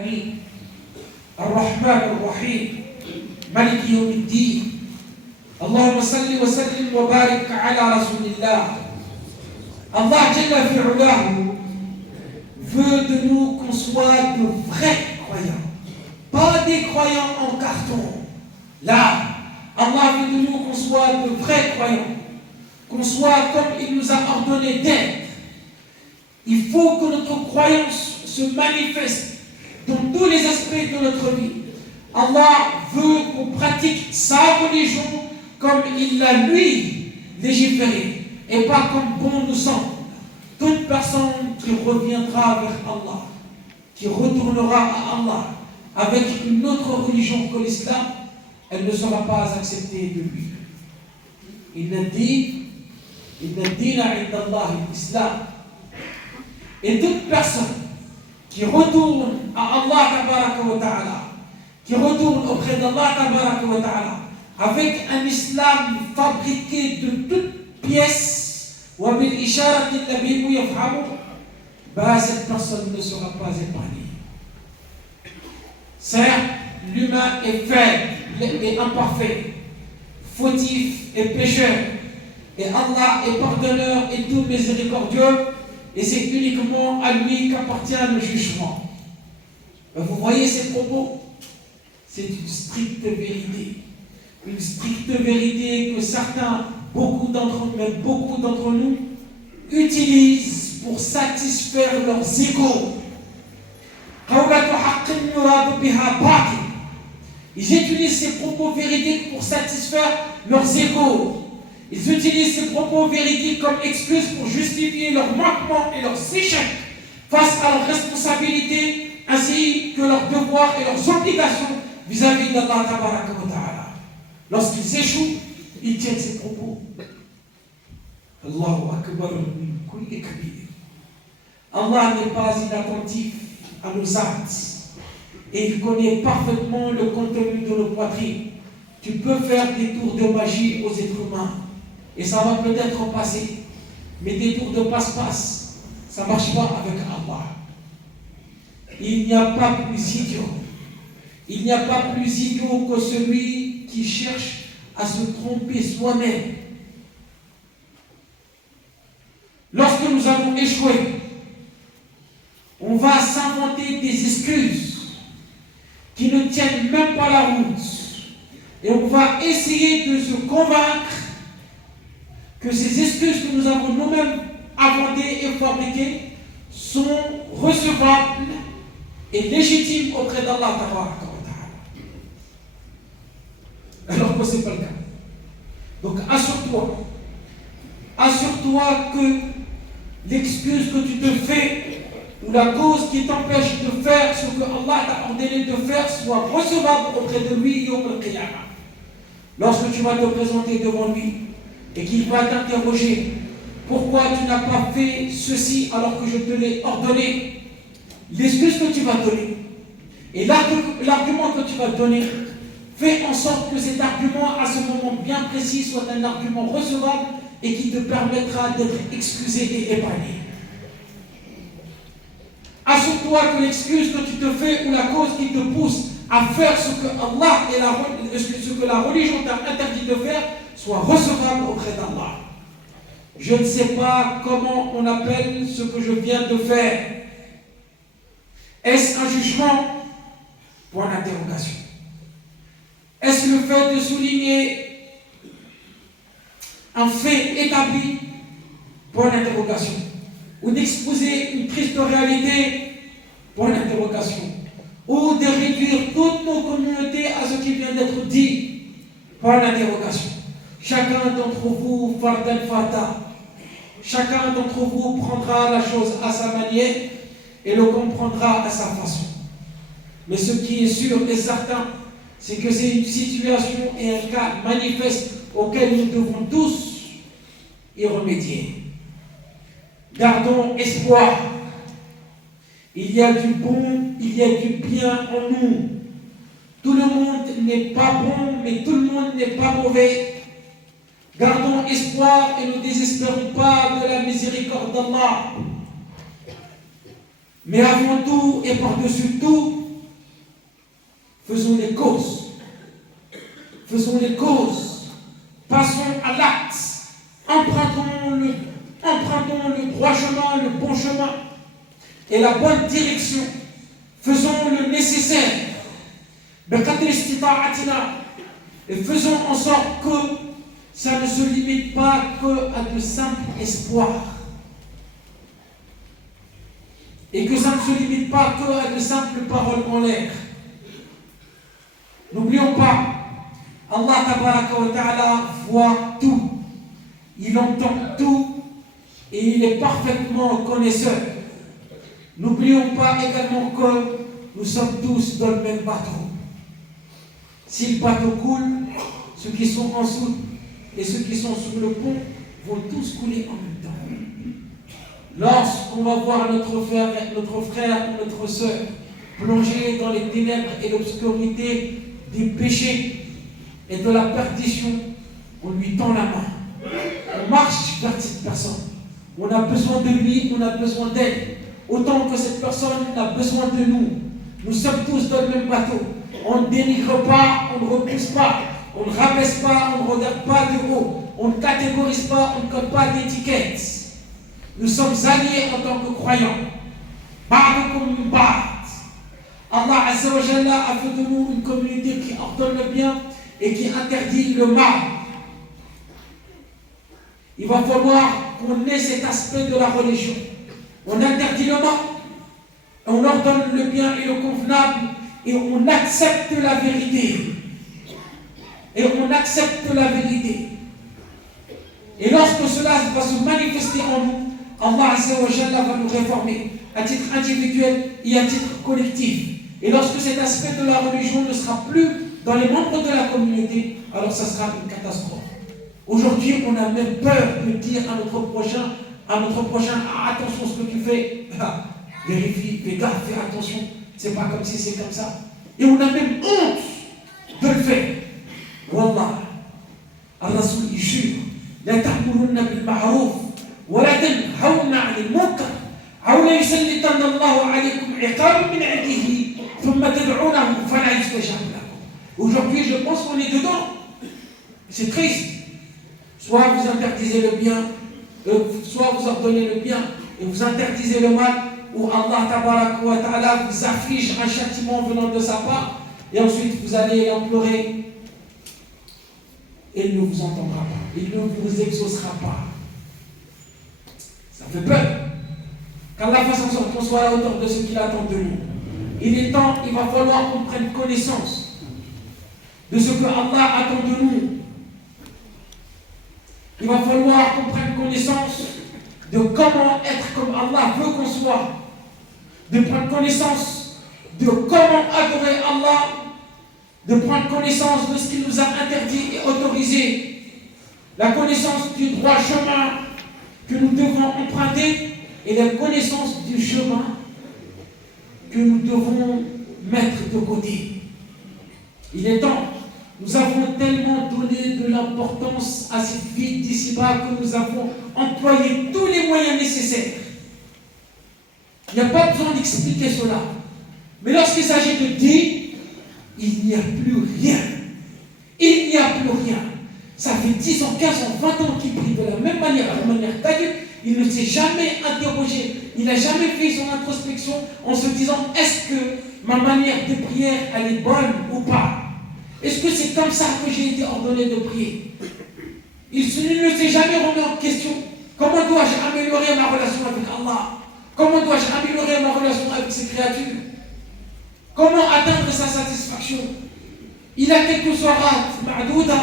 العالمين الرحمن الرحيم مالك يوم الدين اللهم صل وسلم وبارك على رسول الله. Allah Jalla fi Ulahu veut de nous qu'on soit de vrais croyants, pas des croyants en carton. Là, Allah veut de nous qu'on soit de vrais croyants, qu'on soit comme il nous a ordonné d'être. Il faut que notre croyance se manifeste dans tous les aspects de notre vie. Allah veut qu'on pratique sa religion comme il l'a lui légiféré et pas comme bon nous semble. Toute personne qui reviendra vers Allah, qui retournera à Allah avec une autre religion que l'islam, elle ne sera pas acceptée de lui. Inna ad-dina 'inda Allah l'islam. Et toute personne qui retourne à Allah tabaraka wa ta'ala, qui retourne auprès d'Allah tabaraka wa ta'ala avec un islam fabriqué de toutes pièces, cette personne ne sera pas épargnée. Certes, l'humain est faible et imparfait, fautif et pécheur, et Allah est pardonneur et tout miséricordieux, et c'est uniquement à lui qu'appartient le jugement. Vous voyez ces propos? C'est une stricte vérité. Une stricte vérité que certains, beaucoup d'entre nous, utilisent pour satisfaire leurs égos. Ils utilisent ces propos véridiques pour satisfaire leurs égos. Ils utilisent ces propos véridiques comme excuse pour justifier leurs manquements et leurs échecs face à leurs responsabilités ainsi que leurs devoirs et leurs obligations vis-à-vis d'Allah tabaraka wa ta'ala. Lorsqu'ils échouent, ils tiennent ces propos. Allahu Akbar min kulli kabir. Allah n'est pas inattentif à nos actes et il connaît parfaitement le contenu de nos poitrines. Tu peux faire des tours de magie aux êtres humains et ça va peut-être passer, mais des tours de passe-passe, ça ne marche pas avec Allah. Il n'y a pas plus idiot. Il n'y a pas plus idiot que celui qui cherche à se tromper soi-même. Lorsque nous avons échoué, on va s'inventer des excuses qui ne tiennent même pas la route. Et on va essayer de se convaincre que ces excuses que nous avons nous-mêmes inventées et fabriquées sont recevables et légitimes auprès d'Allah. Alors que ce n'est pas le cas. Donc assure-toi que l'excuse que tu te fais ou la cause qui t'empêche de faire ce que Allah t'a ordonné de faire soit recevable auprès de lui yawm al-qiyamah. Lorsque tu vas te présenter devant lui et qu'il va t'interroger pourquoi tu n'as pas fait ceci alors que je te l'ai ordonné, l'excuse que tu vas donner et l'argument que tu vas donner, fais en sorte que cet argument à ce moment bien précis soit un argument recevable et qui te permettra d'être excusé et épargné. Assure-toi que l'excuse que tu te fais ou la cause qui te pousse à faire ce que Allah et ce que la religion t'a interdit de faire soit recevable auprès d'Allah. Je ne sais pas comment on appelle ce que je viens de faire. Est-ce un jugement? Point d'interrogation. Est-ce le fait de souligner un fait établi? Point d'interrogation. Ou d'exposer une triste réalité? Point d'interrogation. Ou de réduire toutes nos communautés à ce qui vient d'être dit? Point d'interrogation. Chacun d'entre vous, fardan farda, chacun d'entre vous prendra la chose à sa manière et le comprendra à sa façon. Mais ce qui est sûr et certain, c'est que c'est une situation et un cas manifeste auquel nous devons tous y remédier. Gardons espoir. Il y a du bon, il y a du bien en nous. Tout le monde n'est pas bon, mais tout le monde n'est pas mauvais. Gardons espoir et ne désespérons pas de la miséricorde d'Allah. Mais avant tout et par-dessus tout, Faisons les causes. Faisons les causes. Passons à l'acte. Empruntons le droit chemin, le bon chemin et la bonne direction. Faisons le nécessaire. Et faisons en sorte que ça ne se limite pas qu'à de simples espoirs. Et que ça ne se limite pas qu'à de simples paroles en l'air. N'oublions pas, Allah Tabaraka wa Ta'ala voit tout. Il entend tout et il est parfaitement connaisseur. N'oublions pas également que nous sommes tous dans le même bateau. Si le bateau coule, ceux qui sont en dessous et ceux qui sont sur le pont vont tous couler en même temps. Lorsqu'on va voir notre frère ou notre soeur plongé dans les ténèbres et l'obscurité des péchés et de la perdition, on lui tend la main. On marche vers cette personne. On a besoin de lui, on a besoin d'elle. Autant que cette personne a besoin de nous. Nous sommes tous dans le même bateau. On ne dénigre pas, on ne repousse pas, on ne rabaisse pas, on ne regarde pas de haut, on ne catégorise pas, on ne colle pas d'étiquettes. Nous sommes alliés en tant que croyants. Allah Azza wa Jalla a fait de nous une communauté qui ordonne le bien et qui interdit le mal. Il va falloir qu'on ait cet aspect de la religion. On interdit le mal, on ordonne le bien et le convenable, et on accepte la vérité. Et on accepte la vérité. Et lorsque cela va se manifester en nous, Allah Azza wa Jalla va nous réformer à titre individuel et à titre collectif. Et lorsque cet aspect de la religion ne sera plus dans les membres de la communauté, alors ça sera une catastrophe. Aujourd'hui, on a même peur de dire à notre prochain, attention ce que tu fais, vérifie, fais gaffe, fais attention, c'est pas comme si c'est comme ça. Et on a même honte de le faire. Wallah, Al-Rasoul il jure, la ta'murunna bil ma'rouf, wa la tanhawna 'anil munkar, aw la yusallitanna Allahu 'alaykum 'iqaban min 'indihi, thumma tad'unahu fala yustajab lakum. Aujourd'hui, je pense qu'on est dedans. C'est triste. Soit vous interdisez le bien, soit vous ordonnez le bien et vous interdisez le mal, ou Allah Tabaraka wa Ta'ala vous afflige un châtiment venant de sa part, et ensuite vous allez l'implorer, et il ne vous entendra pas, il ne vous exaucera pas. Ça fait peur. Qu'Allah fasse en sorte qu'on soit à la hauteur de ce qu'il attend de nous. Il est temps, il va falloir qu'on prenne connaissance de ce que Allah attend de nous. Il va falloir qu'on prenne connaissance de comment être comme Allah veut qu'on soit, de prendre connaissance de comment adorer Allah, de prendre connaissance de ce qu'il nous a interdit et autorisé, la connaissance du droit chemin que nous devons emprunter et la connaissance du chemin que nous devons mettre de côté. Il est temps. Nous avons tellement donné de l'importance à cette vie d'ici-bas que nous avons employé tous les moyens nécessaires. Il n'y a pas besoin d'expliquer cela. Mais lorsqu'il s'agit de dire, il n'y a plus rien. Il n'y a plus rien. Ça fait 10 ans, 15 ans, 20 ans qu'il prie de la même manière, d'adulte. Il ne s'est jamais interrogé. Il n'a jamais fait son introspection en se disant, est-ce que ma manière de prière, elle est bonne ou pas? Est-ce que c'est comme ça que j'ai été ordonné de prier? Il ne s'est jamais remis en question. Comment dois-je améliorer ma relation avec Allah? Comment dois-je améliorer ma relation avec ses créatures? Comment atteindre sa satisfaction? Il a quelques sourates, ma'douda,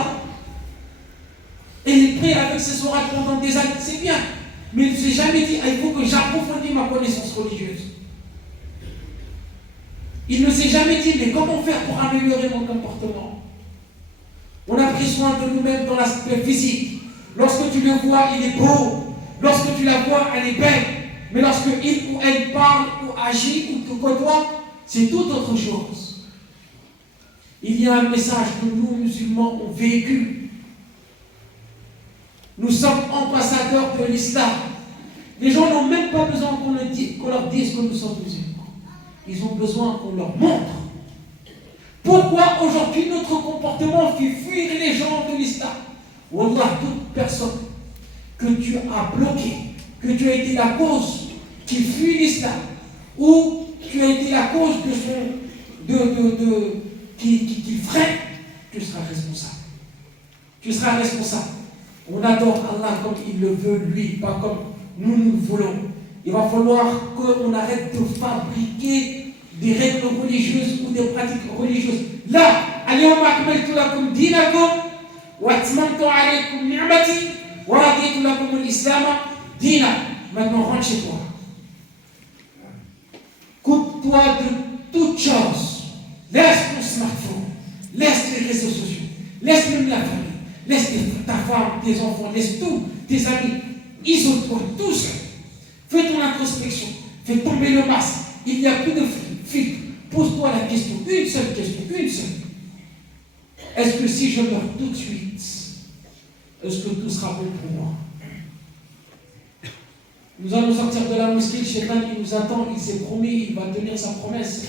et il prie avec ses sourates pendant des années, c'est bien. Mais il ne s'est jamais dit, il faut que j'approfondisse ma connaissance religieuse. Il ne s'est jamais dit, mais comment faire pour améliorer mon comportement? On a pris soin de nous-mêmes dans l'aspect physique. Lorsque tu le vois, il est beau. Lorsque tu la vois, elle est belle. Mais lorsque il ou elle parle ou agit ou te côtoie, c'est tout autre chose. Il y a un message que nous, musulmans, on véhicule. Nous sommes ambassadeurs de l'islam. Les gens n'ont même pas besoin qu'on leur dise que nous sommes musulmans. Ils ont besoin qu'on leur montre. Pourquoi aujourd'hui notre comportement fait fuir les gens de l'islam? Wallah, toute personne que tu as bloqué, que tu as été la cause qui fuit l'islam, ou tu as été la cause de son qui freine, tu seras responsable. Tu seras responsable. On adore Allah comme il le veut, lui, pas comme nous le voulons. Il va falloir qu'on arrête de fabriquer des règles religieuses ou des pratiques religieuses. Là, اليوم أكملت لكم دينكم وأتممت عليكم نعمتي ورضيت لكم الإسلام دينا. Maintenant, rentre chez toi. Coupe-toi de toutes choses. Laisse ton smartphone, laisse les réseaux sociaux, laisse même la famille, laisse ta femme, tes enfants, laisse tous tes amis. Isole-toi tout seul. Fais ton introspection, fais tomber le masque. Il n'y a plus de filtre. Pose-toi la question, une seule question, une seule. Est-ce que si je meurs tout de suite, est-ce que tout sera bon pour moi? Nous allons sortir de la mosquée, le Shaitan, il nous attend, il s'est promis, il va tenir sa promesse.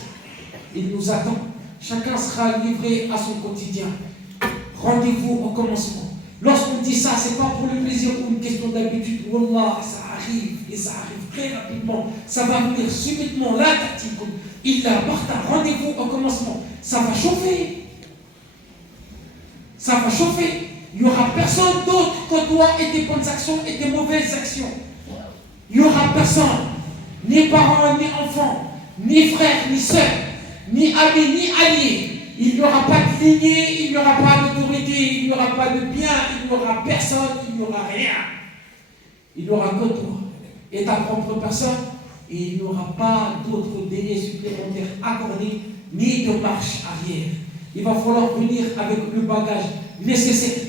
Il nous attend. Chacun sera livré à son quotidien. Rendez-vous au commencement. Lorsqu'on dit ça, ce n'est pas pour le plaisir ou une question d'habitude. Wallah, ça arrive, et ça arrive très rapidement. Ça va venir subitement, là, il a rendez-vous au commencement. Ça va chauffer. Ça va chauffer. Il n'y aura personne d'autre que toi et tes bonnes actions et tes mauvaises actions. Il n'y aura personne, ni parents, ni enfants, ni frères, ni sœurs, ni amis, ni alliés. Il n'y aura pas de lignée, il n'y aura pas d'autorité, il n'y aura pas de bien, il n'y aura personne, il n'y aura rien. Il n'y aura que toi et ta propre personne, et il n'y aura pas d'autres délais supplémentaires accordés, ni de marche arrière. Il va falloir venir avec le bagage nécessaire.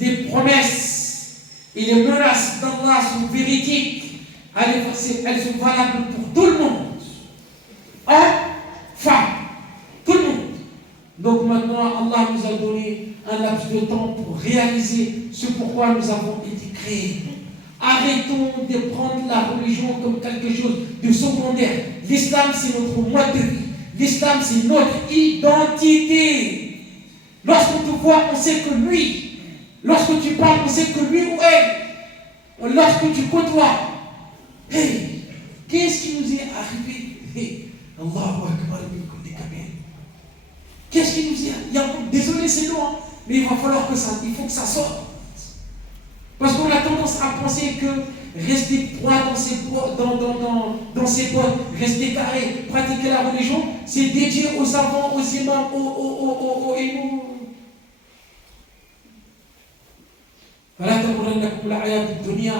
Les promesses et les menaces d'Allah sont véridiques. Elles sont valables pour tout le monde. Hommes, femmes, tout le monde. Donc maintenant, Allah nous a donné un laps de temps pour réaliser ce pourquoi nous avons été créés. Arrêtons de prendre la religion comme quelque chose de secondaire. L'islam, c'est notre mode de vie. L'islam, c'est notre identité. Lorsqu'on te voit, on sait que lui. Lorsque tu parles, on sait que lui ou elle. Lorsque tu côtoies, hey, qu'est-ce qui nous est arrivé? Hey, Allahu Akbar. Qu'est-ce qui nous est arrivé? Désolé, c'est long, hein, mais il va falloir que ça, il faut que ça sorte. Parce qu'on a tendance à penser que rester droit dans ses bottes, rester carré, pratiquer la religion, c'est dédié aux savants, aux imams, aux imams. فلا تغرنكم الحياة الدنيا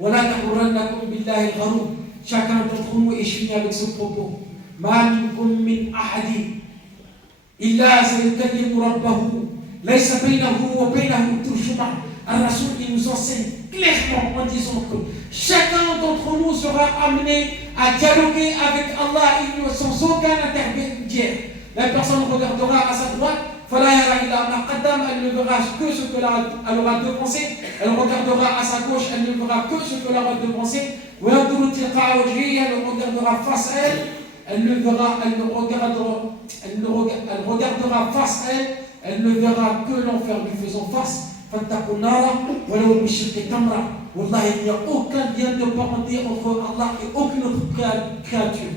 ولا تغرنكم بالله الغرور. Chacun d'entre nous est fini avec ce propos. ما منكم من أحد إلا سيكلم ربه ليس بينه وبينه ترجمان. Al-Rasoul, il nous enseigne clairement en disant que chacun d'entre nous sera amené à dialoguer avec Allah sans aucun intermédiaire. La personne regardera à sa droite, elle ne verra que ce que elle aura devancé. Elle regardera à sa gauche, elle ne verra que ce que elle aura devancé. Elle regardera face à elle, elle regardera face à elle, elle ne verra que l'enfer lui faisant face. Wallah, il n'y a aucun lien de parenté entre Allah et aucune autre créature.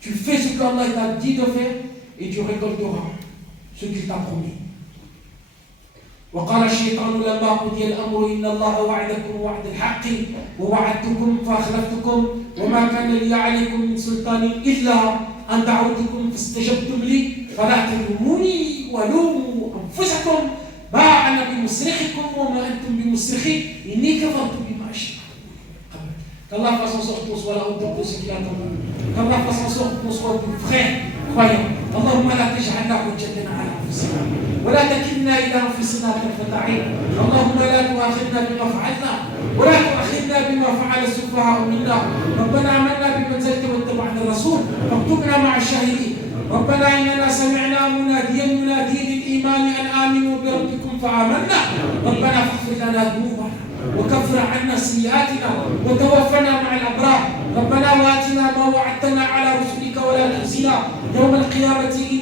Tu fais ce qu'Allah t'a dit de faire et tu récolteras ce qu'il t'a promis. وقال الشيطان لما قضي الأمر إن الله وعدكم وعد الحق ووعدتكم فأخلفتكم وما كان لي عليكم من سلطان إلا أن دعوتكم فاستجبتم لي فلا تلوموني ولوموا أنفسكم ما أنا بمصرخكم وما أنتم بمصرخي إني كفرت بما أشركتم. Qu'Allah fasse en sorte qu'on soit là autant que ce qu'il attend. Qu'Allah fasse en sorte qu'on soit de vrais croyants. اللهم لا تجعلنا حجة على أنفسنا ولا تكلنا إلى أنفسنا طرفة عين. اللهم لا تؤاخذنا بما فعلنا ولا تؤاخذنا بما فعل السفهاء منا. ربنا آمنا بما أنزلت واتبعنا الرسول فاكتبنا مع الشاهدين. ربنا إننا سمعنا مناديا ينادي للإيمان أن آمنوا بربكم فآمنا. ربنا فاغفر لنا ذنوبنا وكفر عنا سيئاتنا وتوفنا مع الأبرار. ربنا وآتنا ما وعدتنا على رسلك ولا تخزنا يوم القيامة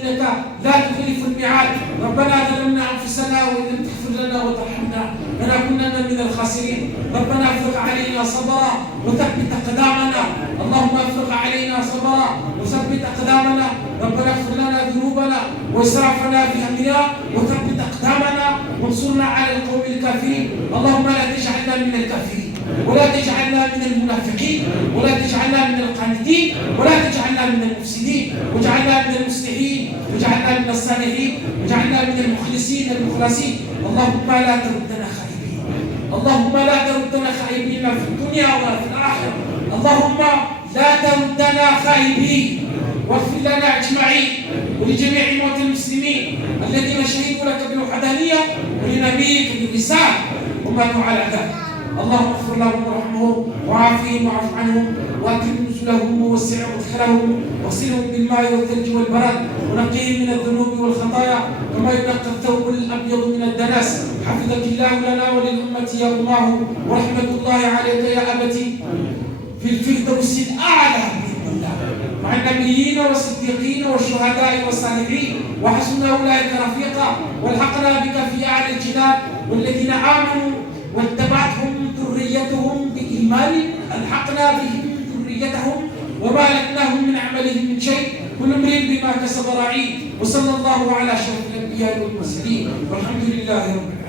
إنك لا تخلف الميعاد. ربنا ظلمنا أنفسنا وإن لم تغفر لنا وترحمنا لنكونن من الخاسرين. ربنا افرغ علينا صبرا وثبت أقدامنا. اللهم افرغ علينا صبرا وثبت أقدامنا. ربنا اغفر لنا ذنوبنا وإسرافنا في أمرنا وثبت أقدامنا وانصرنا على القوم الكافرين. اللهم لا تجعلنا من الكافرين ولا تجعلنا من المنافقين ولا تجعلنا من القانتين ولا تجعلنا من المفسدين، واجعلنا من المصلحين واجعلنا من الصالحين واجعلنا من المخلصين المخلصين. اللهم لا تردنا خائبين، اللهم لا تردنا خائبين في الدنيا ولا في الآخرة. اللهم لا تردنا خائبين، واغفر لنا أجمعين ولجميع موتى المسلمين الذين شهدوا لك بالوحدانية ولنبيك بالرسالة وماتوا على ذلك. اللهم اغفر لهم وارحمهم وعافهم واعف عنهم واكرم نزلهم ووسع مدخلهم واغسلهم بالماء والثلج والبرد ونقيهم من الذنوب والخطايا كما ينقى الثوب الابيض من الدنس. حفظك الله لنا وللامه يا الله، ورحمه الله عليك يا ابتي في الفردوس الاعلى باذن الله مع النبيين والصديقين والشهداء والصالحين، وحسن اولئك رفيقا. والحقنا بك في اعلى الجنان. والذين امنوا واتبعتهم ذريتهم بإيمان ألحقنا بهم ذريتهم وما لكناهم من عملهم من شيء، كل امرئ بما كسب رهين. وصلى الله على أشرف الأنبياء والمرسلين والحمد لله رب العالمين.